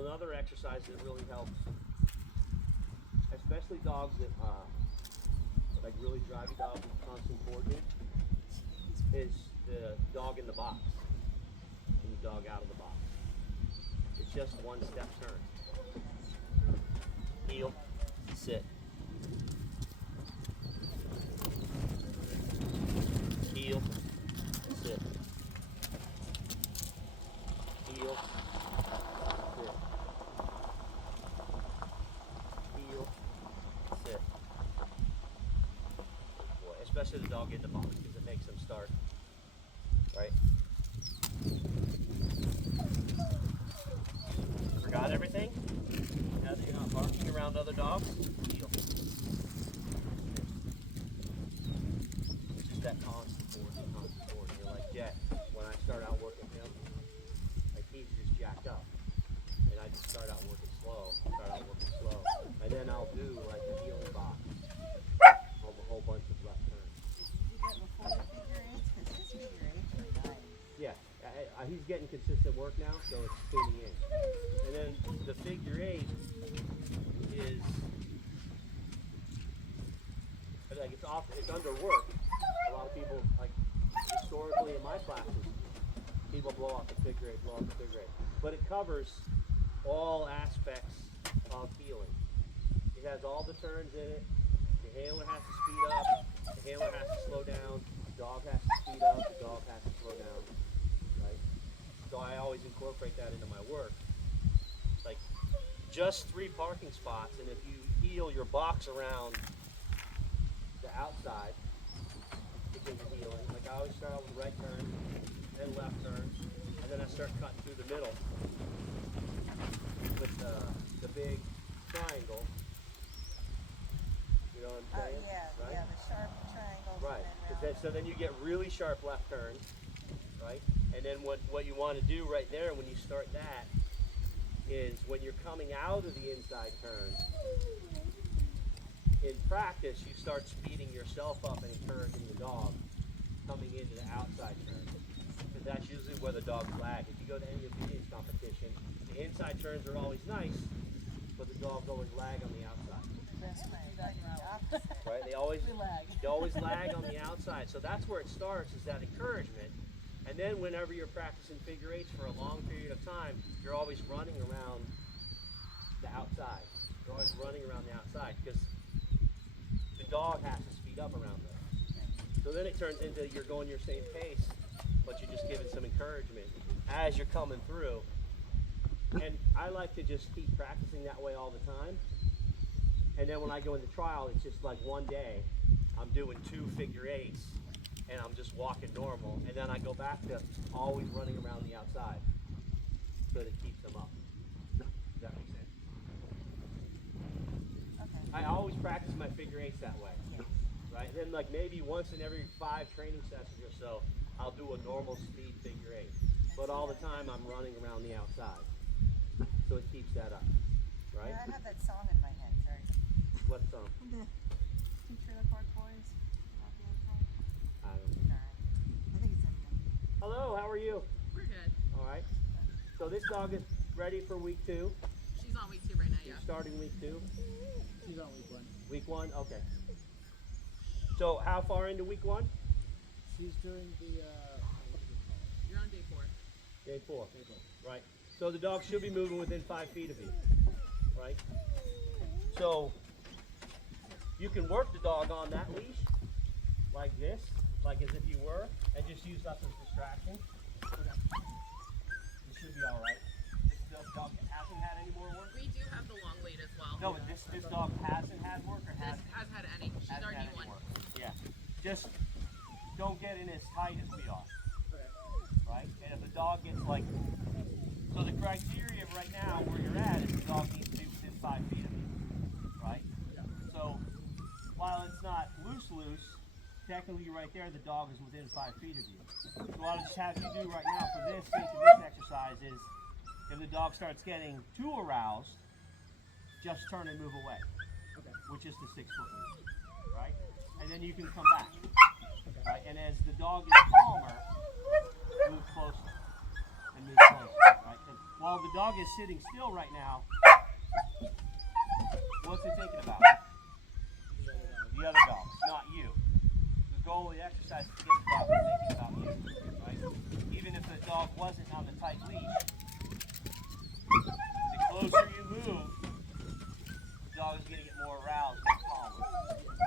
So another exercise that really helps, especially dogs that like really drivey dogs with constant foraging, is the dog in the box and the dog out of the box. It's just one step turn. Heel, sit. Heel, sit. Heel, sit. Heel, sit. Boy, especially the dog in the box because it makes them start, right? Forgot everything? Now that you're not barking around other dogs, heel. It's just that constant forward. You're like Jet. When I start out working him, like he's just jacked up. And I just start out working slow. And then I'll do like a healing box. Of a whole bunch of left turns. Before the figure eights, because his figure eights are nice. Yeah, he's getting consistent work now, so it's tuning in. And then the figure eight is like it's under work. A lot of people, like historically in my classes, people blow off the figure eight. But it covers all aspects of healing. It has all the turns in it. The handler has to speed up. The handler has to slow down. The dog has to speed up. The dog has to slow down. Right? So I always incorporate that into my work. Like just 3 parking spots, and if you heel your box around the outside, because you're healing. Like I always start out with right turn, then left turn, and then I start cutting through the middle with the big triangle. You know what I'm saying? Yeah, the sharp triangles. Right. And then So then you get really sharp left turn, right? And then what you want to do right there when you start that is when you're coming out of the inside turn, in practice you start speeding yourself up and encouraging the dog coming into the outside turn. Because that's usually where the dogs lag. If you go to any obedience competition, the inside turns are always nice, but the dogs always lag on the outside. Right? They always lag on the outside. So that's where it starts, is that encouragement. And then whenever you're practicing figure eights for a long period of time, you're always running around the outside. You're always running around the outside because the dog has to speed up around there. So then it turns into you're going your same pace, but you're just giving some encouragement as you're coming through. And I like to just keep practicing that way all the time. And then when I go into trial, it's just like one day I'm doing 2 figure eights and I'm just walking normal. And then I go back to always running around the outside so that it keeps them up. Does that make sense? Okay. I always practice my figure eights that way. Right? And then like maybe once in every 5 training sessions or so, I'll do a normal speed figure eight. But all the time I'm running around the outside. So it keeps that up. Right? Yeah, I have that song in my head, sorry. What song? The Two Trailer Park Boys. I don't know. I think it's in there. Hello, how are you? We're good. All right. So this dog is ready for week 2. She's on week 2 right now, yeah. You're starting week 2. She's on week 1. Week 1, okay. So how far into week 1? She's doing the, what is it called? You're on day 4. Day 4. Day 4. Right. So the dog should be moving within 5 feet of you. Right. So you can work the dog on that leash like this, like as if you were, and just use us as distraction. It should be all right. This dog hasn't had any more work. We do have the long lead as well. No, but this dog hasn't had work or This has has had any. She's hasn't already had any won. work. Yeah. Just don't get in as tight as we are. Right? And if the dog gets like, so the criteria right now where you're at is the dog needs to be within 5 feet of you. Right? So while it's not loose, technically right there the dog is within 5 feet of you. So what I just have you do right now for this exercise is if the dog starts getting too aroused, just turn and move away. Okay. Which is the 6 foot lead. Right? And then you can come back. Right? And as the dog gets calmer, move closer. And move closer. Right? while the dog is sitting still right now, what's it thinking about? The other dogs, not you. The goal of the exercise is to get the dog thinking about you, right? Even if the dog wasn't on the tight leash, the closer you move, the dog is going to get more aroused, more calmer,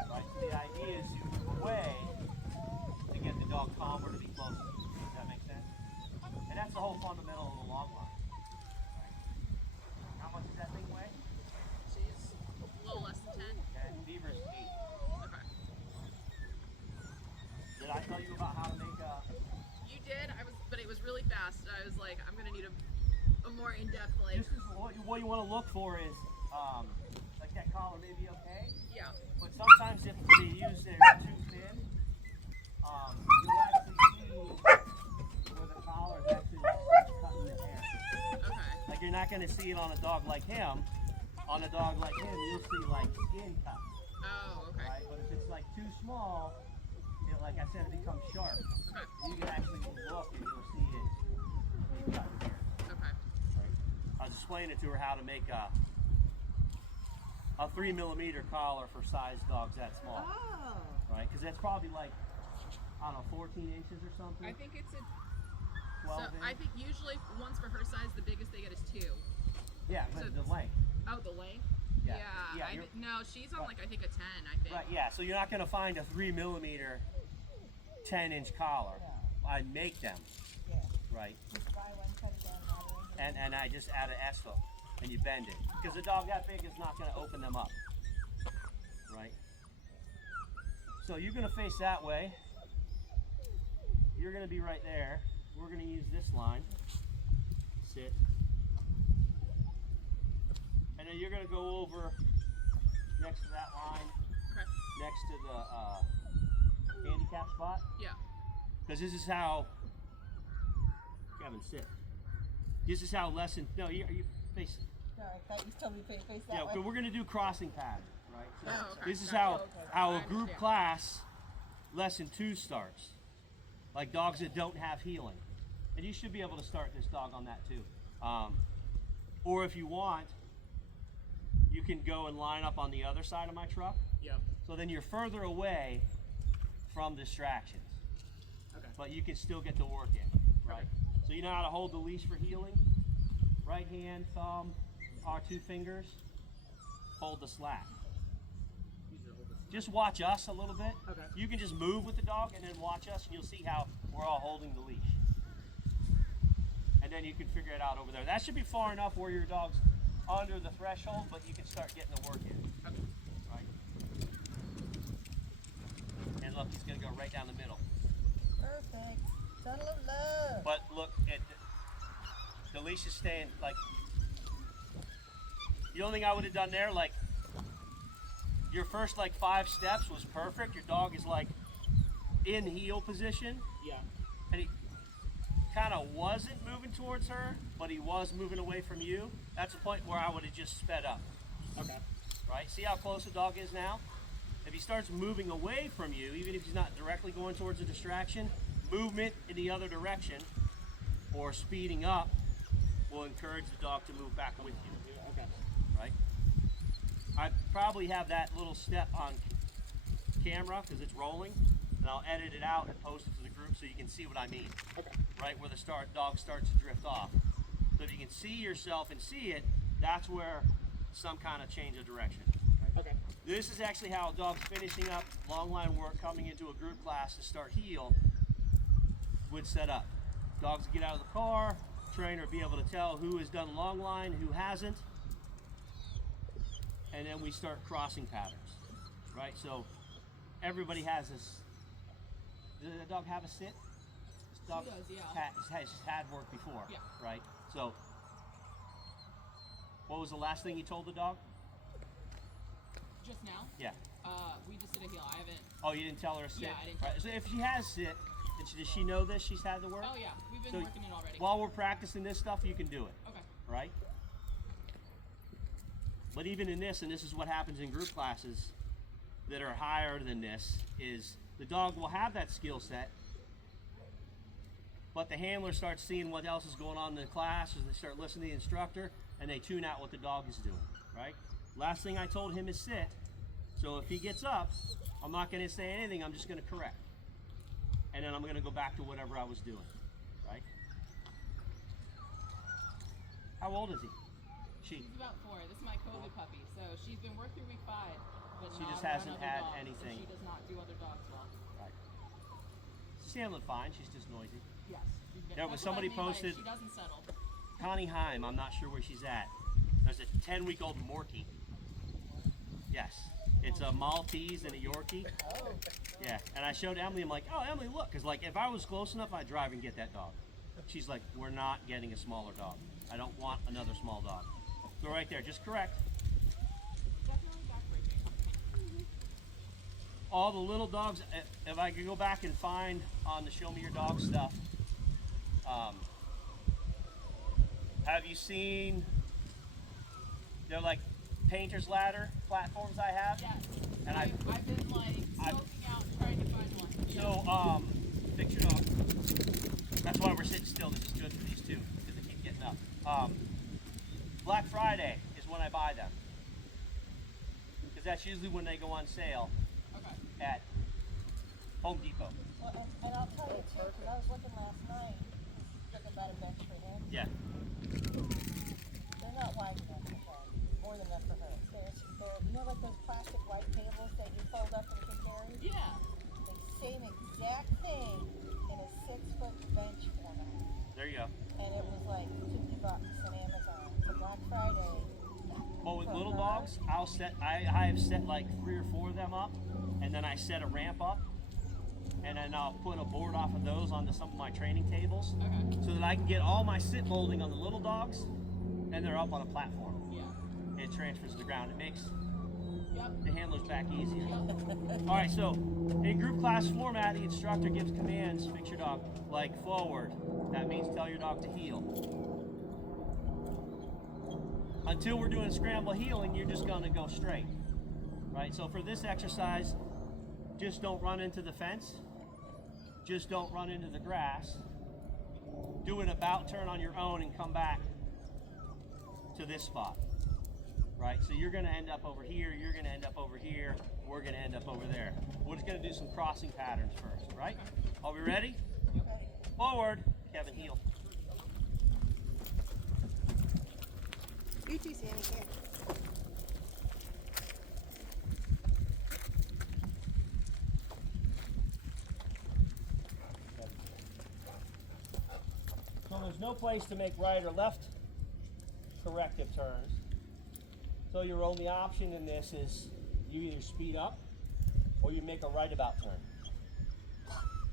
right? So the idea is you move away to get the dog calmer, to be closer. Does that make sense? And that's the whole fundamental of the long line. Right? How much does that thing weigh? She's a little less than 10. Okay, Beaver's 8. Okay. Did I tell you about how to make a... You did. But it was really fast. I was like, I'm gonna need a more in-depth like. This is what you want to look for is, like that collar may be okay, Yeah. but sometimes if they use it too thin, you'll actually see where the collar is actually cutting the hair. Okay. Like you're not going to see it on a dog like him. On a dog like him, you'll see like skin cut, Oh, okay. right? But if it's like too small, it, like I said, it becomes sharp. Okay. You can actually look and you'll see it cut here. Okay. I was explaining to her how to make a 3mm collar for size dogs that small, Oh. right? Because that's probably like, I don't know, 14 inches or something. I think it's a. 12 So inch. I think usually ones for her size, the biggest they get is 2. Yeah, but so the length. Oh, the length. Yeah. Yeah, I you're- no, she's on Right. like I think a 10. I think. Right. Yeah. So you're not going to find a 3mm 10-inch collar. I make them, Yeah. right? Just buy one, cut it down, water it. And I just add an S hook and you bend it because a dog that big is not going to open them up, right? So you're going to face that way. You're going to be right there. We're going to use this line. Sit. And then you're going to go over next to that line, Okay. next to the handicap spot. Yeah. Because this is how, Kevin, sit. This is how lesson, no, you face, No, I thought you told me to face that yeah, way. we're going to do crossing pattern, right? So Oh, okay. this is Gotcha. how I a group understand. class lesson 2 starts. Like dogs that don't have healing. And you should be able to start this dog on that too. Or if you want, you can go and line up on the other side of my truck. Yeah. So then you're further away from distractions. Okay. But you can still get the work in, right? So you know how to hold the leash for healing? Right hand, thumb, our 2 fingers, hold the slack. Just watch us a little bit. Okay. You can just move with the dog and then watch us and you'll see how we're all holding the leash. And then you can figure it out over there. That should be far enough where your dog's under the threshold, but you can start getting the work in. Okay. Right? And look, he's gonna go right down the middle. Perfect. Tunnel of love. But look, the leash is staying like. The only thing I would have done there, like, your first like 5 steps was perfect. Your dog is like in heel position, Yeah. and he kind of wasn't moving towards her, but he was moving away from you. That's the point where I would have just sped up. Okay. Right? See how close the dog is now? If he starts moving away from you, even if he's not directly going towards a distraction, movement in the other direction or speeding up will encourage the dog to move back with you, Yeah, okay. right? I probably have that little step on camera because it's rolling, and I'll edit it out and post it to the group so you can see what I mean, Okay. right? Where the dog starts to drift off. So if you can see yourself and see it, that's where some kind of change of direction. Okay. This is actually how a dog's finishing up long line work, coming into a group class to start heel, would set up. Dogs get out of the car, trainer be able to tell who has done long line, who hasn't, and then we start crossing patterns, right? So everybody has this. Does the dog have a sit? This dog does, yeah. has had work before, Yeah. right? So what was the last thing you told the dog? Just now, Yeah. we just did a heel. I haven't. Oh, you didn't tell her to sit? Yeah, I didn't Right. So if she has sit, does she know this? She's had the work? Oh yeah, we've been So working it already. while we're practicing this stuff, you can do it, Okay. right? But even in this, and this is what happens in group classes that are higher than this, is the dog will have that skill set, But the handler starts seeing what else is going on in the class, as they start listening to the instructor, and they tune out what the dog is doing, right? Last thing I told him is sit. So if he gets up, I'm not going to say anything, I'm just going to correct. And then I'm going to go back to whatever I was doing, right? How old is he? She. She's about 4. This is my COVID puppy, so she's been worked through week 5, but She not just around hasn't other had dogs, anything. So she does not do other dogs well. Right. She's handling fine, she's just noisy. Yes. Yeah, but somebody posted- She doesn't settle. Connie Heim, I'm not sure where she's at. There's a 10-week-old Morkie. Yes. It's a Maltese and a Yorkie. Oh, Yeah, and I showed Emily, I'm like, oh, Emily, look. Because, like, if I was close enough, I'd drive and get that dog. She's like, we're not getting a smaller dog. I don't want another small dog. So right there, just correct. Definitely backbreaking. All the little dogs, if I could go back and find on the Show Me Your Dog stuff, have you seen, they're like painter's ladder platforms I have? Yes. And I've been like scoping out trying to find one. So, fix your dog. That's why we're sitting still. This is good for these two because they keep getting up. Black Friday is when I buy them because that's usually when they go on sale Okay. at Home Depot. well, and I'll tell you too, because I was looking last night, looking about a bench for him. Yeah. They're not wide enough for him, more than enough for her. They're, you know, like those plastic white tables that you fold up and can carry? Yeah. The same exact thing in a 6-foot bench format. There you go. And it was like $50 on Amazon. So Black Friday. But with for little her, dogs, I have set like 3 or 4 of them up, and then I set a ramp up, and then I'll put a board off of those onto some of my training tables, Okay. so that I can get all my sit molding on the little dogs, and they're up on a platform. Yeah. It transfers to the ground. It makes Yep. the handlers back easier. Yep. All right, so in group class format, the instructor gives commands, fix your dog, like forward. That means tell your dog to heel. Until we're doing scramble heeling, you're just gonna go straight, right? So for this exercise, just don't run into the fence. Just don't run into the grass. Do an about turn on your own and come back to this spot. Right, so you're going to end up over here, you're going to end up over here, we're going to end up over there. We're just going to do some crossing patterns first, right? Are we ready? Okay. Forward, Kevin, heel. You too, Sammy. Here. So there's no place to make right or left corrective turns. So your only option in this is you either speed up or you make a right about turn.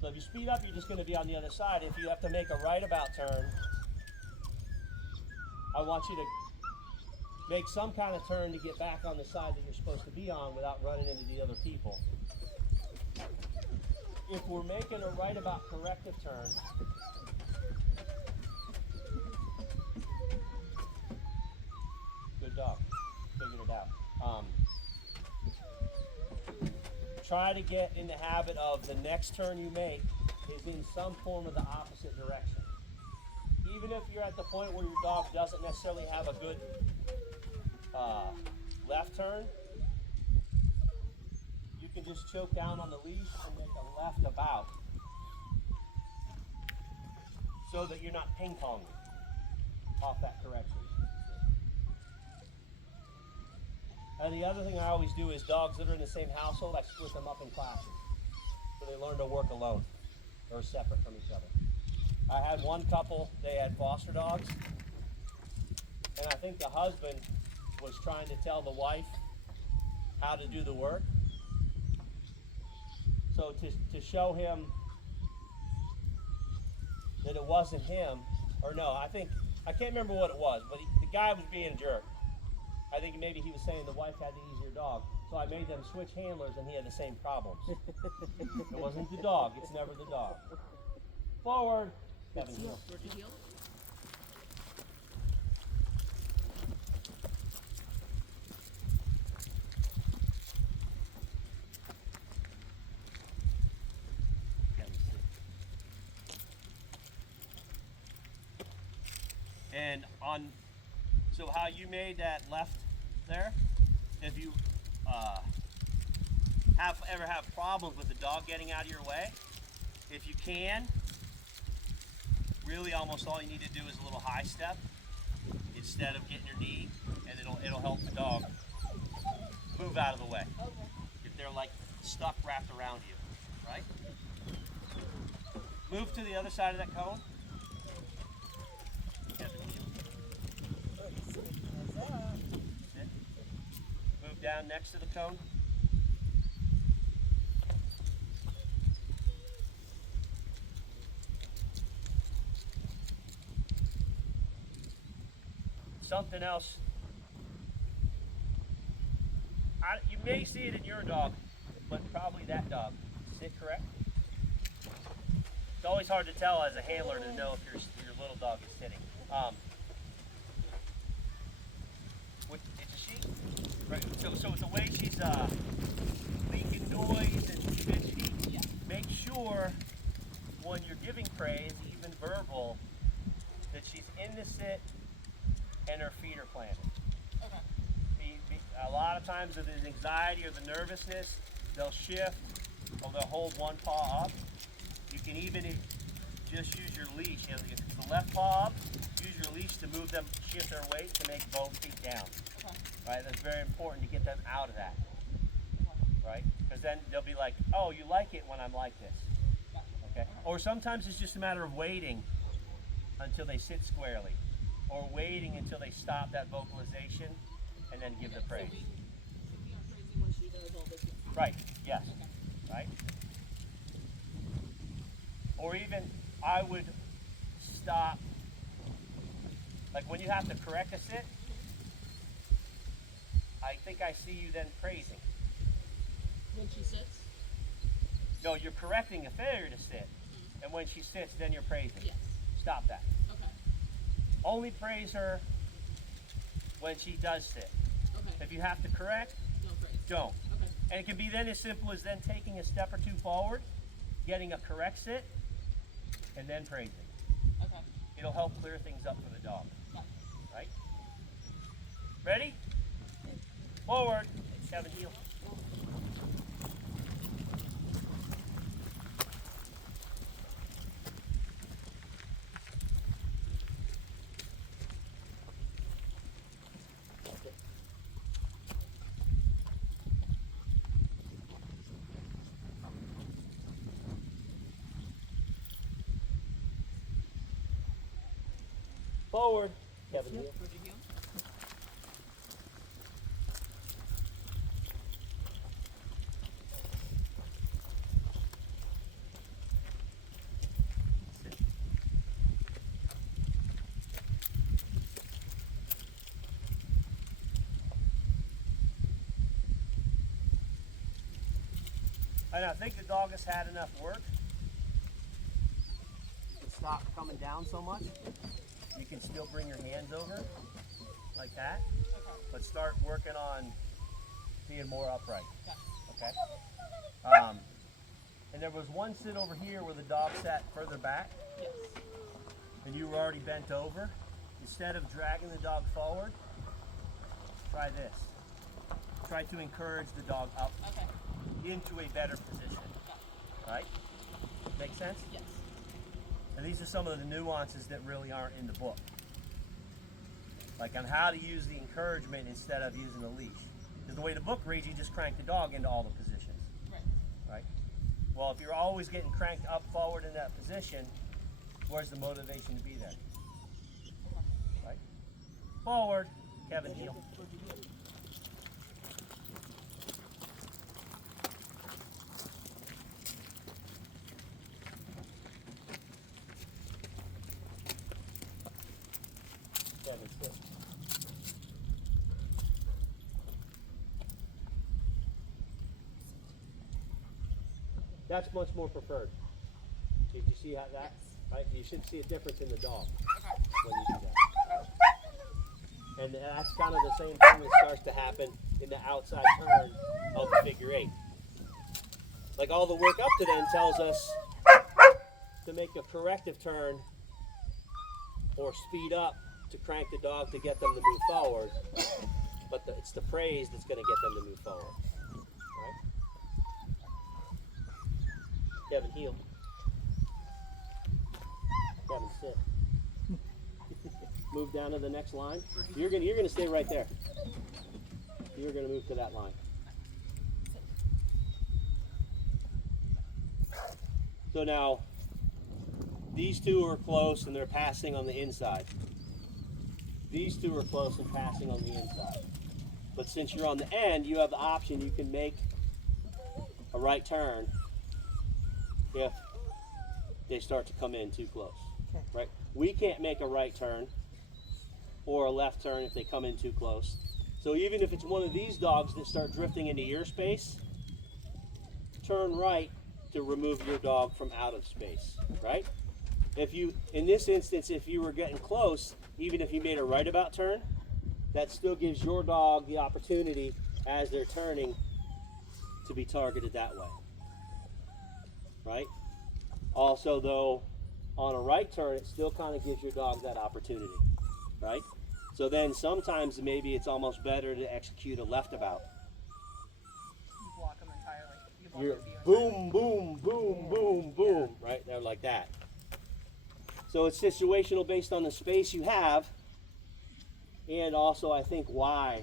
So if you speed up, you're just going to be on the other side. If you have to make a right about turn, I want you to make some kind of turn to get back on the side that you're supposed to be on without running into the other people. If we're making a right about corrective turn, good dog, figured it out. Try to get in the habit of the next turn you make is in some form of the opposite direction. Even if you're at the point where your dog doesn't necessarily have a good left turn, you can just choke down on the leash and make a left about so that you're not ping-ponging off that correction. And the other thing I always do is dogs that are in the same household, I split them up in classes so they learn to work alone or separate from each other. I had one couple, they had foster dogs, and I think the husband was trying to tell the wife how to do the work. So to show him that it wasn't him, or no, I can't remember what it was, but the guy was being a jerk. I think maybe he was saying the wife had the easier dog. So I made them switch handlers and he had the same problems. It wasn't the dog, it's never the dog. Forward. Kevin heel. Georgia heel. Kevin sit. And so how you made that left there, if you ever have problems with the dog getting out of your way, if you can, really almost all you need to do is a little high step instead of getting your knee, and it'll help the dog move out of the way. Okay. If they're like stuck wrapped around you, right? Move to the other side of that cone. Sit. Move down next to the cone. Something else. You may see it in your dog, but probably that dog. Sit correct. It's always hard to tell as a handler to know if your little dog is sitting. What is she? Right. So the way she's making noise and fidgety, make sure when you're giving praise, even verbal, that she's in the sit and her feet are planted. Okay. A lot of times with the anxiety or the nervousness, they'll shift or they'll hold one paw up. You can even just use your leash. If it's the left paw up, use your leash to move them, shift their weight to make both feet down. Okay. Right? That's very important to get them out of that. Right? Because then they'll be like, oh, you like it when I'm like this. Okay? Or sometimes it's just a matter of waiting until they sit squarely, or waiting until they stop that vocalization and then give the praise. So we are praising when she does all this. Right, yes. Okay. Right? Or even I would stop, like when you have to correct a sit, I think I see you then praising. When she sits? No, you're correcting a failure to sit, and when she sits, then you're praising. Yes. Stop that. Okay. Only praise her when she does sit. Okay. If you have to correct, No praise. don't. Okay. And it can be then as simple as then taking a step or two forward, getting a correct sit, and then praising. Okay. It'll help clear things up for the dog. Yeah. Right? Ready? Forward. Kevin, heel. Forward. Kevin, heel. Would you heel? And I think the dog has had enough work. And stop coming down so much. You can still bring your hands over like that, but start working on being more upright. Okay? And there was one sit over here where the dog sat further back Yes. and you were already bent over. Instead of dragging the dog forward, try this. Try to encourage the dog up Okay. into a better position. Right? Make sense? Yes. And these are some of the nuances that really aren't in the book. Like on how to use the encouragement instead of using the leash. Because the way the book reads, you just crank the dog into all the positions. Right. Right? Well, if you're always getting cranked up forward in that position, where's the motivation to be there? Right? Forward. Kevin, heel. Kevin, sit. That's much more preferred. Did you see how that? Yes. Right? You should see a difference in the dog Okay. when you do that. And that's kind of the same thing that starts to happen in the outside turn of the figure eight. Like all the work up to then tells us to make a corrective turn or speed up to crank the dog to get them to move forward, but it's the praise that's going to get them to move forward. Right? Kevin, heel. Kevin, sit. Move down to the next line. You're gonna stay right there. You're gonna move to that line. So now, these two are close and they're passing on the inside. These two are close and passing on the inside. But since you're on the end, you have the option, you can make a right turn if they start to come in too close, right? We can't make a right turn or a left turn if they come in too close. So even if it's one of these dogs that start drifting into ear space, turn right to remove your dog from out of space, right? If you, in this instance, if you were getting close, even if you made a right about turn, that still gives your dog the opportunity as they're turning to be targeted that way, right? Also though, on a right turn, it still kind of gives your dog that opportunity, right? So then sometimes maybe it's almost better to execute a left about. You block them entirely. You block You're their view boom, boom, boom, boom, boom, right? They're like that. So it's situational based on the space you have, and also I think why,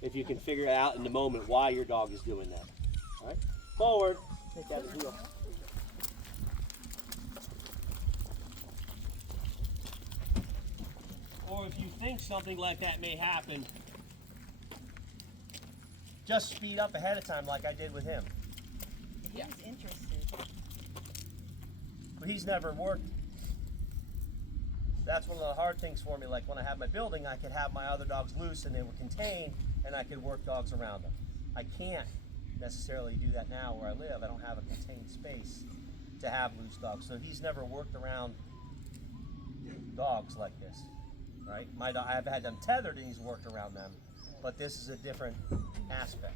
if you can figure it out in the moment why your dog is doing that. All right, forward, take that as heel. Or if you think something like that may happen, just speed up ahead of time like I did with him. He's interested. But he's never worked. That's one of the hard things for me. Like when I had my building, I could have my other dogs loose and they were contained and I could work dogs around them. I can't necessarily do that now where I live. I don't have a contained space to have loose dogs. So he's never worked around dogs like this, right? I've had them tethered and he's worked around them, but this is a different aspect.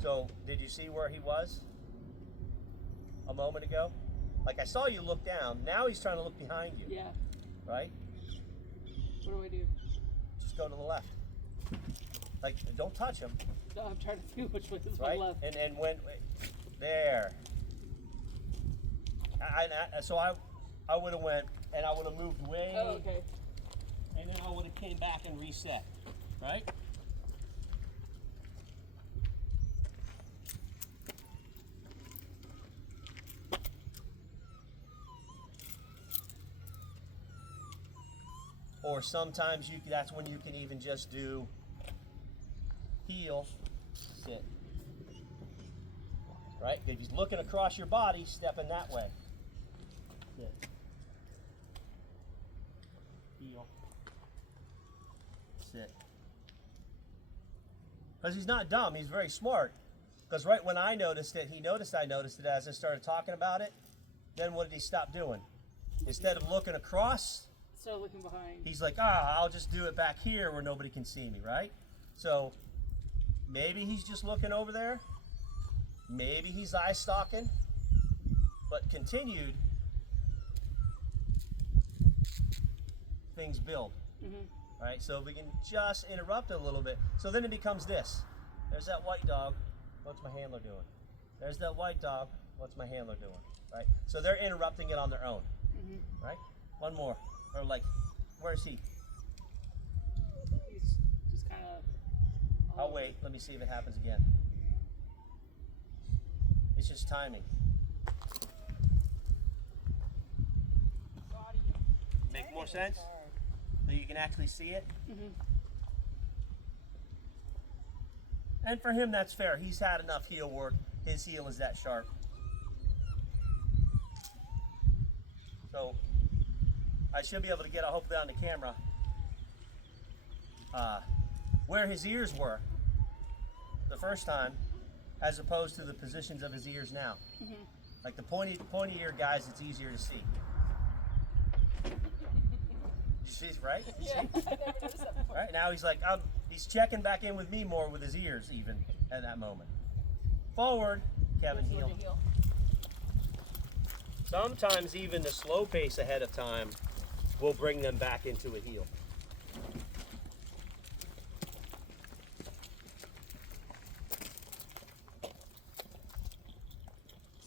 So, did you see where he was a moment ago? Like I saw you look down. Now he's trying to look behind you, Yeah. right? What do I do? Just go to the left. Like, don't touch him, No, I'm trying to see which way is right? my left. And when there. So I would have went and I would have moved way, Oh, okay. and then I would have came back and reset, right? Or sometimes that's when you can even just do heel, sit. Right? If he's looking across your body, stepping that way. Sit. Heel. Sit. Because he's not dumb, he's very smart. Because right when I noticed it, he noticed I noticed it as I started talking about it. Then what did he stop doing? Instead of looking across, Still looking behind. he's like, I'll just do it back here where nobody can see me, right? So maybe he's just looking over there. Maybe he's eye stalking, but continued, things build, right? So if we can just interrupt it a little bit. So then it becomes this. There's that white dog. What's my handler doing? There's that white dog. What's my handler doing? Right? So they're interrupting it on their own, right? One more. Or like, where's he? He's just kind of. I'll wait. Let me see if it happens again. It's just timing. Make more sense? So you can actually see it? And for him, that's fair. He's had enough heel work. His heel is that sharp. So I should be able to get, hopefully on the camera, where his ears were the first time, as opposed to the positions of his ears now. Like the pointy ear guys, it's easier to see. You see, right? You see? I never noticed that before. Right now he's like, he's checking back in with me more with his ears even at that moment. Forward, Kevin, heel. Sometimes even the slow pace ahead of time will bring them back into a heel.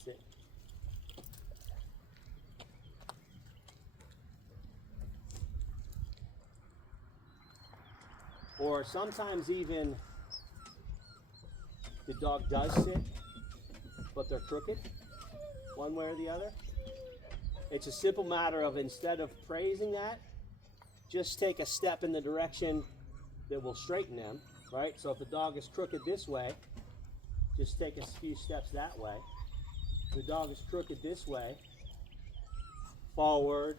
Sit. Or sometimes even the dog does sit, but they're crooked, one way or the other. It's a simple matter of, instead of praising that, just take a step in the direction that will straighten them, right? So if the dog is crooked this way, just take a few steps that way. If the dog is crooked this way, forward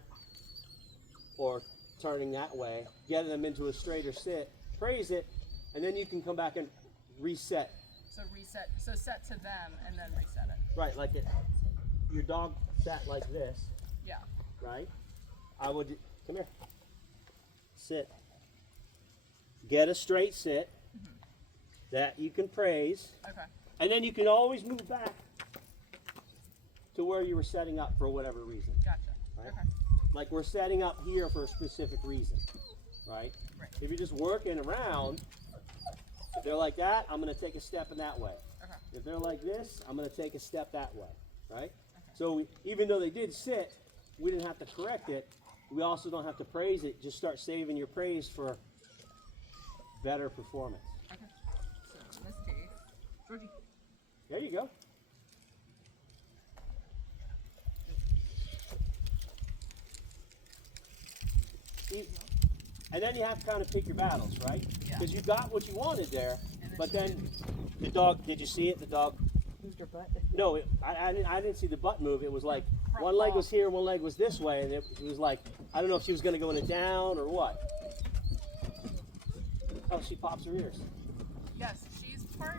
or turning that way, getting them into a straighter sit, praise it, and then you can come back and reset. So reset. So set to them and then reset it. Right, like your dog sat like this, Yeah. right? I would, come here, sit. Get a straight sit that you can praise, Okay. and then you can always move back to where you were setting up for whatever reason. Gotcha. Right. Okay. Like we're setting up here for a specific reason, right? Right. If you're just working around, if they're like that, I'm going to take a step in that way. Okay. If they're like this, I'm going to take a step that way, right? So even though they did sit, we didn't have to correct it. We also don't have to praise it. Just start saving your praise for better performance. Okay. So in this case, Georgie. There you go. And then you have to kind of pick your battles, right? Yeah. Because you got what you wanted there, And then but then the dog, did you see it? The dog, Moved your butt. no, I didn't see the butt move. It was like Front one leg paw. was here, one leg was this way, and it was like, I don't know if she was going to go in a down or what. Oh, she pops her ears. Yes, she's part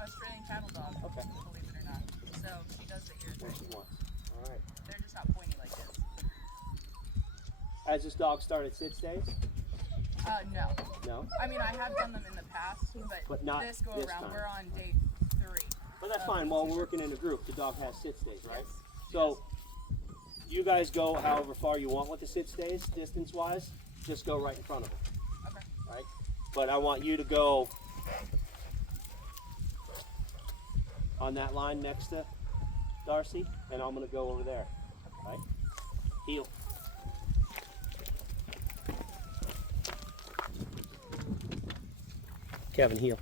Australian cattle dog. Okay. Believe it or not. So she does the ear What thing. she wants. All right. They're just not pointy like this. Has this dog started sit stays? No. No. I mean, I have done them in the past, But not this go this around. time. We're on day 3. But that's fine. While we're working in a group, the dog has sit stays, right? Yes. So you guys go however far you want with the sit stays, distance-wise. Just go right in front of them, Okay. right? But I want you to go on that line next to Darcy, and I'm going to go over there, right? Heel. Kevin, heel.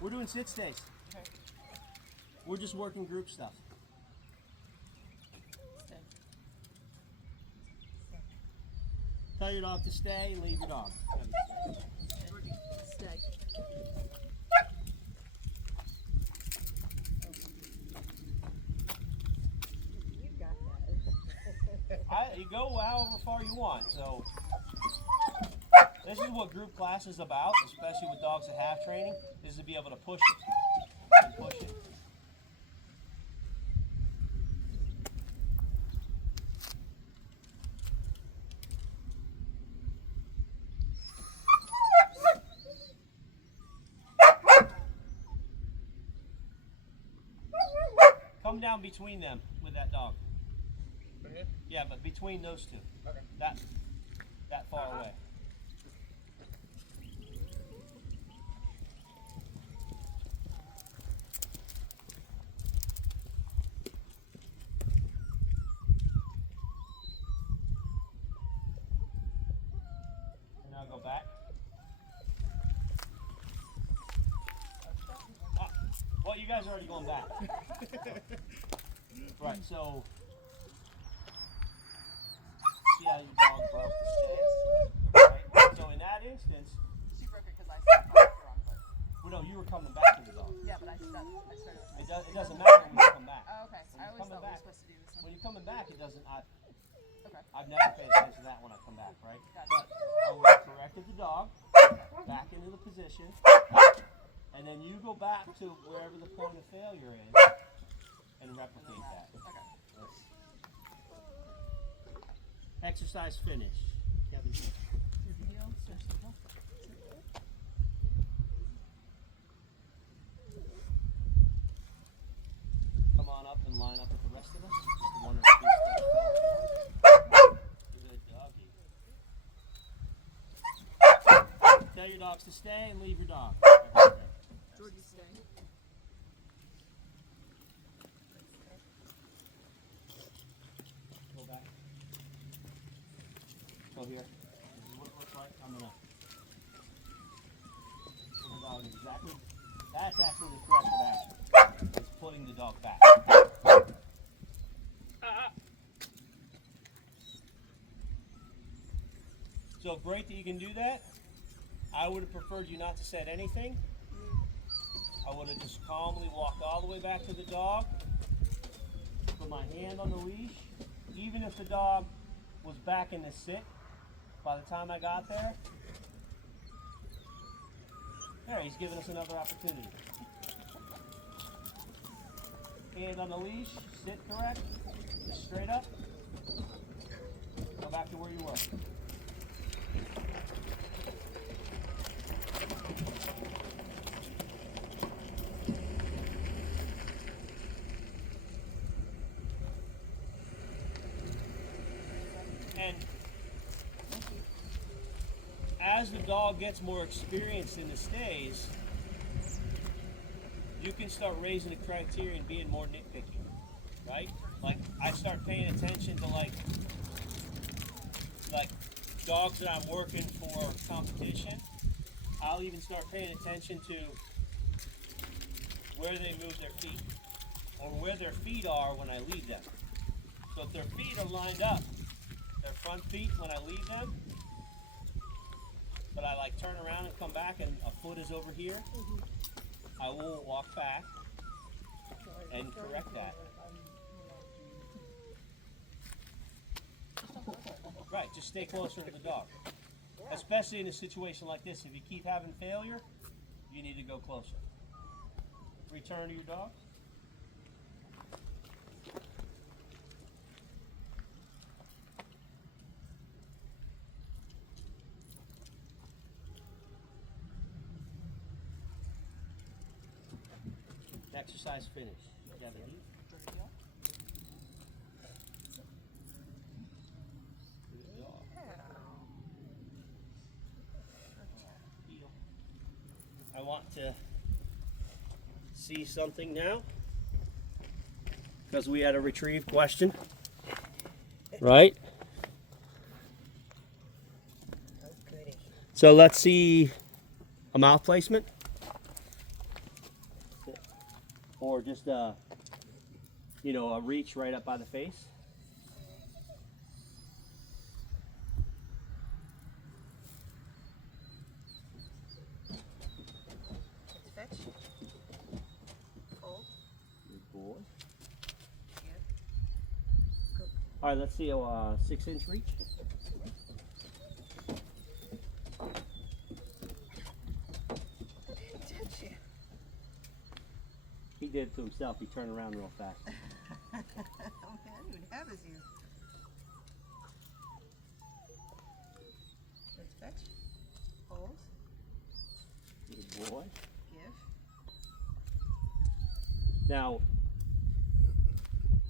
We're doing sit stays. Okay. We're just working group stuff. Stay. Tell your dog to stay and leave your dog. Georgie, stay. You got that. You go however far you want. So this is what group class is about, especially with dogs that have training, is to be able to push it and push it. Come down between them with that dog. Right here? Yeah, but between those two. Okay. That far away. And now go back. Well, you guys are already going back. Right, so see how your dog broke the stance? Right? So in that instance, She broke it because I stepped off the wrong foot. well, no, you were coming back to the dog. Yeah, but I started with It doesn't matter when you come back. Oh, okay. When I you're always coming thought we were back. supposed to do this one. When you're coming back, it doesn't. Okay. I've never paid attention to that when I come back, right? Gotcha. But I would have corrected the dog back into the position, and then you go back to wherever the point of failure is and replicate that. Okay. Exercise finished. Kevin. Come on up and line up with the rest of us. Just one or two steps forward. Good doggy. Tell your dogs to stay and leave your dog. Georgie's staying. Go back. Go here. This is what it looks like. I'm gonna put the dog exactly. That's actually the corrective action. It's putting the dog back. So great that you can do that. I would have preferred you not to said anything. I would have just calmly walked all the way back to the dog, put my hand on the leash. Even if the dog was back in the sit by the time I got there, there, he's giving us another opportunity. Hand on the leash, sit correct, just straight up. Go back to where you were. And as the dog gets more experienced in the stays, you can start raising the criteria and being more nitpicky, right? Like I start paying attention to like dogs that I'm working for competition. I'll even start paying attention to where they move their feet or where their feet are when I leave them. So if their feet are lined up, their front feet when I leave them, but I like turn around and come back and a foot is over here, I will walk back and correct that. Right, just stay closer to the dog. Especially in a situation like this, if you keep having failure, you need to go closer. Return to your dog. Exercise finished. Kevin. Good dog. Heel. I want to see something now because we had a retrieve question, right? Oh, goody. So let's see a mouth placement. Or just a reach right up by the face. Let's fetch. Hold. Good boy. Good. All right, let's see a 6-inch reach. Touch you. He did it to himself. He turned around real fast. Oh, man, I don't even have his ear. Let's fetch. Hold. Good boy. Give. Now,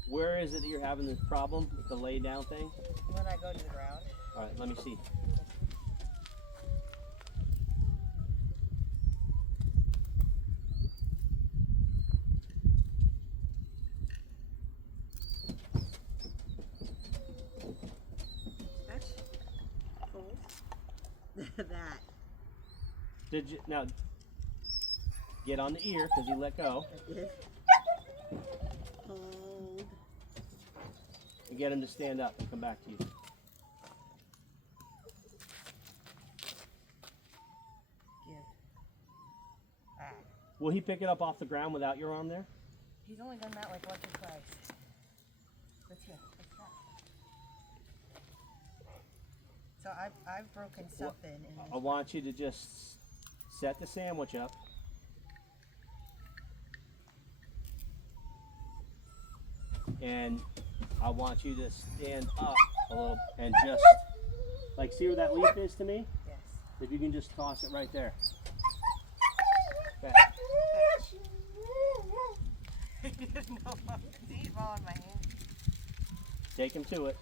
where is it that you're having this problem with the lay down thing? When I go to the ground. All right, let me see. Fetch. Hold. That. Did you now get on the ear because you let go Give. Hold. and get him to stand up and come back to you. Give. Back. Will he pick it up off the ground without your arm there? He's only done that like once or twice. What's here? What's that? So I've broken something in I want you to just set the sandwich up. And I want you to stand up a little and just Like, see where that leaf is to me? Yes. If you can just toss it right there. Okay. He didn't know what he's falling my hand. Take him to it.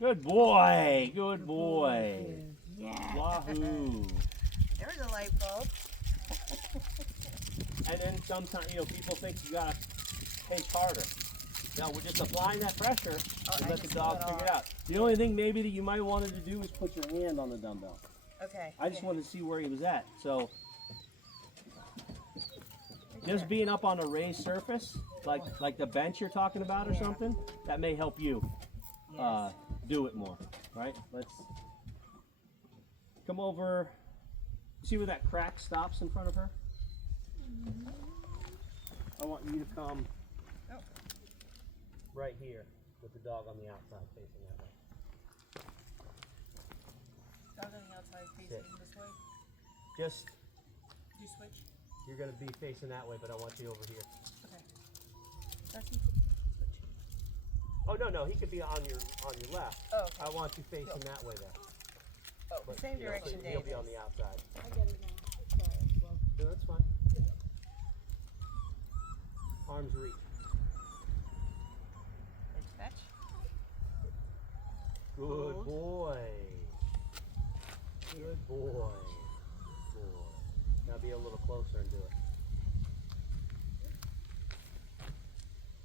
Good boy. Good boy. Yeah. Wahoo. There was a light bulb. And then sometimes, people think you gotta pinch harder. No, we're just applying that pressure and I let the just dog pull it figure it out. The only thing maybe that you might wanted to do is put your hand on the dumbbell. Okay. I just wanted to see where he was at. So Okay. just being up on a raised surface, like the bench you're talking about or Yeah. something, that may help you Yes. do it more, right? Let's come over. See where that crack stops in front of her? I want you to come Oh. right here with the dog on the outside facing that way. Dog on the outside facing Sit. this way. Just, You switch. you're gonna be facing that way, but I want you over here. Okay. Darcy, switch. Oh, no, he could be on your left. Oh, okay. I want you facing that way though. Oh, But, same you know, direction, so Dave. he'll be on the outside. I get it now. Sorry. Well, No, that's fine. Arms reach. Let's fetch. Good Hold. boy. Good boy. Good boy. Now be a little closer and do it.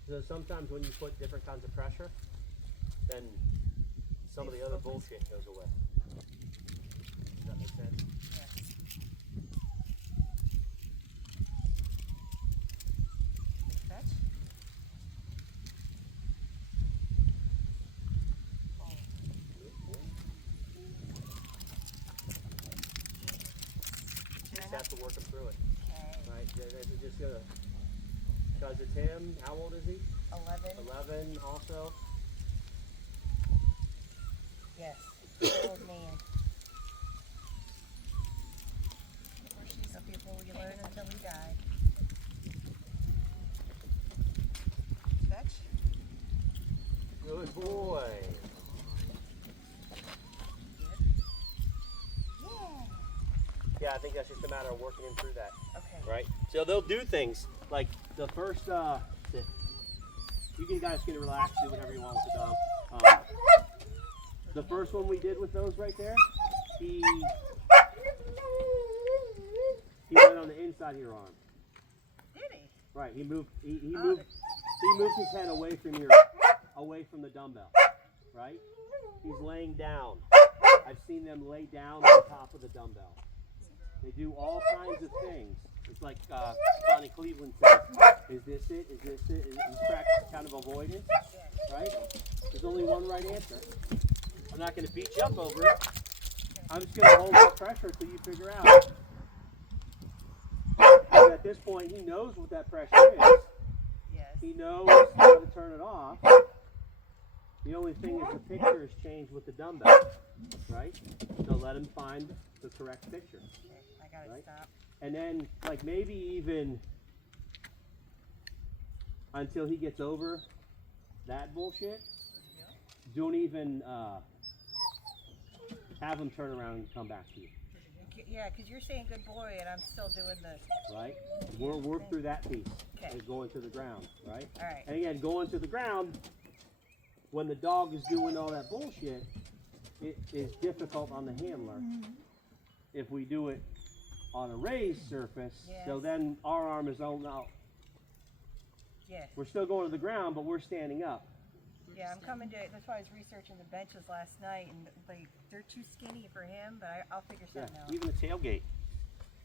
So sometimes when you put different kinds of pressure, then some of the other bullshit goes away. Does that make sense? Yes. Fetch. Oh. You just have to work him through it. Okay. Right? This is just gonna, because it's him. How old is he? 11. 11 also. Yes. Old man. Some people we learn until we die. Fetch. Good boy. Good. Yeah. Yeah, I think that's just a matter of working him through that. Okay. Right? So they'll do things like the first, sit. You guys can relax, do whatever you want with the dog. The first one we did with those right there, he went on the inside of your arm. Did he? Right, he moved he Oh. moved his head away from the dumbbell. Right? He's laying down. I've seen them lay down on top of the dumbbell. They do all kinds of things. It's like Connie Cleveland says, is this it? Is this it? Is practice kind of avoidance? Right? There's only one right answer. I'm not going to beat you up over it. I'm just going to hold that pressure until you figure out. Because at this point, he knows what that pressure is. Yes. He knows how to turn it off. The only thing is the picture has changed with the dumbbell, right? So let him find the correct picture. Okay, I gotta Right. stop. And then, like, maybe even until he gets over that bullshit, don't even have him turn around and come back to you, Yeah, because you're saying good boy and I'm still doing this. right? We'll work through that piece. Okay. Is going to the ground, right? All right. And again, going to the ground, when the dog is doing all that bullshit, it is difficult on the handler. If we do it on a raised surface, so Yes. then our arm is on out. Yes. We're still going to the ground, but we're standing up. Yeah, I'm coming to. That's why I was researching the benches last night, and like they're too skinny for him. But I'll figure Yeah, something out. even the tailgate.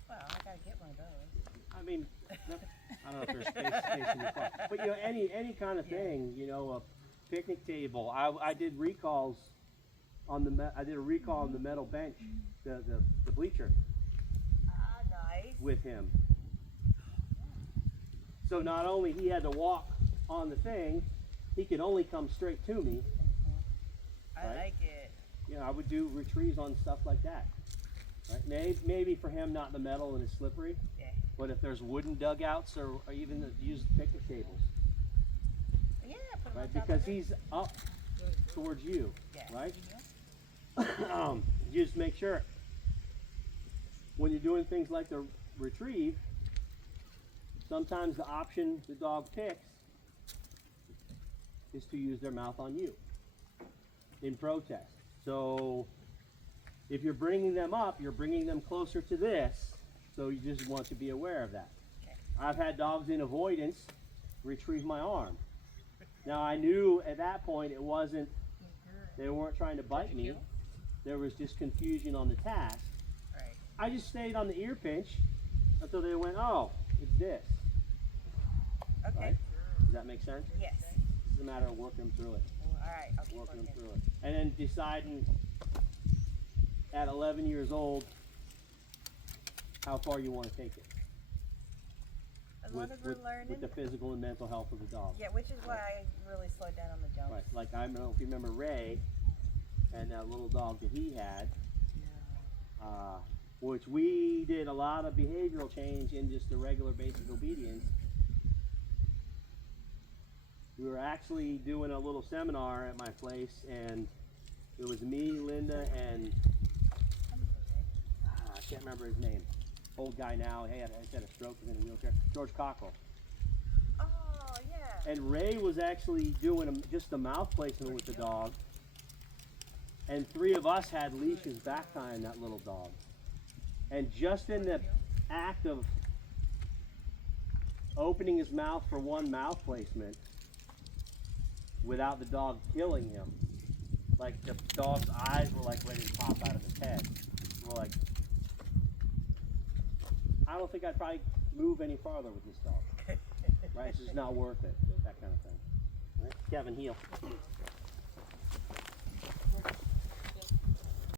Well, I gotta get one of those. I mean, I don't know if there's space in your car, but you know, any kind of thing, you know, a picnic table. I did recalls on the I did a recall on the metal bench, the bleacher Ah, nice. with him. So not only he had to walk on the thing, he could only come straight to me. I Right. like it. I would do retrieves on stuff like that. Right? Maybe for him not the metal and it's slippery, Yeah. but if there's wooden dugouts or even use picnic tables, Yeah, put 'em right? on top Because of it. he's up towards you, Yeah. right? Just make sure when you're doing things like the retrieve, sometimes the option the dog picks is to use their mouth on you in protest. So if you're bringing them up, you're bringing them closer to this, so you just want to be aware of that. Okay. I've had dogs in avoidance retrieve my arm. Now I knew at that point it wasn't, they weren't trying to bite me. There was just confusion on the task. Right. I just stayed on the ear pinch until they went, oh, it's this. Okay. Right? Does that make sense? Yes. It's a matter of working them through it. Well, all right. I'll keep Working them working. through it. And then deciding at 11 years old how far you want to take it. As long as we're learning. with the physical and mental health of the dog. Yeah, which is why I really slowed down on the jumps. Right. Like I don't know if you remember Ray and that little dog that he had, which we did a lot of behavioral change in just the regular basic obedience. We were actually doing a little seminar at my place, and it was me, Linda, and I can't remember his name. Old guy now. He had a stroke, was in a wheelchair. George Cockrell. Oh, yeah. And Ray was actually doing just a mouth placement with the dog. And 3 of us had leashes back tying that little dog. And just in the act of opening his mouth for one mouth placement, without the dog killing him, like the dog's eyes were like ready to pop out of his head. We're like, I don't think I'd probably move any farther with this dog. Right? It's just not worth it. That kind of thing. Right? Kevin, heel.